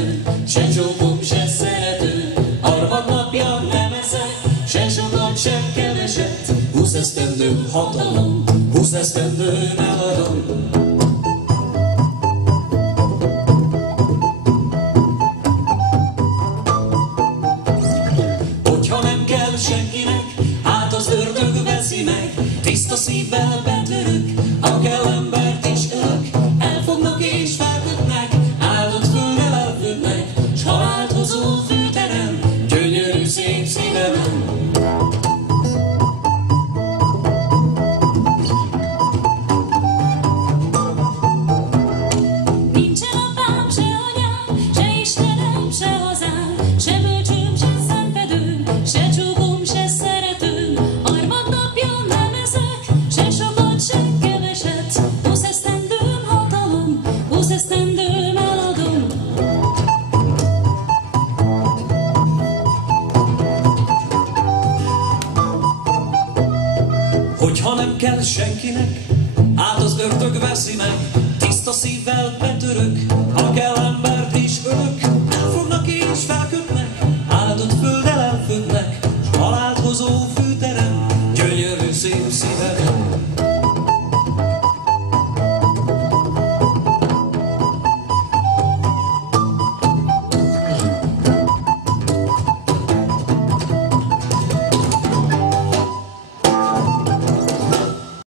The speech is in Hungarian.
szerető, se csókom, se szerető. Harmadnapja nem eszek, se sokat, se keveset. 20 esztendő hatalom, 20 esztendőn eladom. Hogyha nem kell senkinek, hát az ördög veszi meg. Tiszta szívvel betörök, ha kell embert is ölök. Elfognak és felkötnek, áldott földre elfődnek, s halált hozó fűterem, gyönyörű szép szívemen. Nincsen apám, se anyám, se Istenem, se hazám, se bölcsőm, se szenvedőm, se csókom, se szeretőm. Harmadnapja nem eszek, se sokat, se keveset. 20 esztendőm hatalom, 20 esztendőm eladom. Hogyha nem kell senkinek, hát az ördög veszi meg. Tiszta szívvel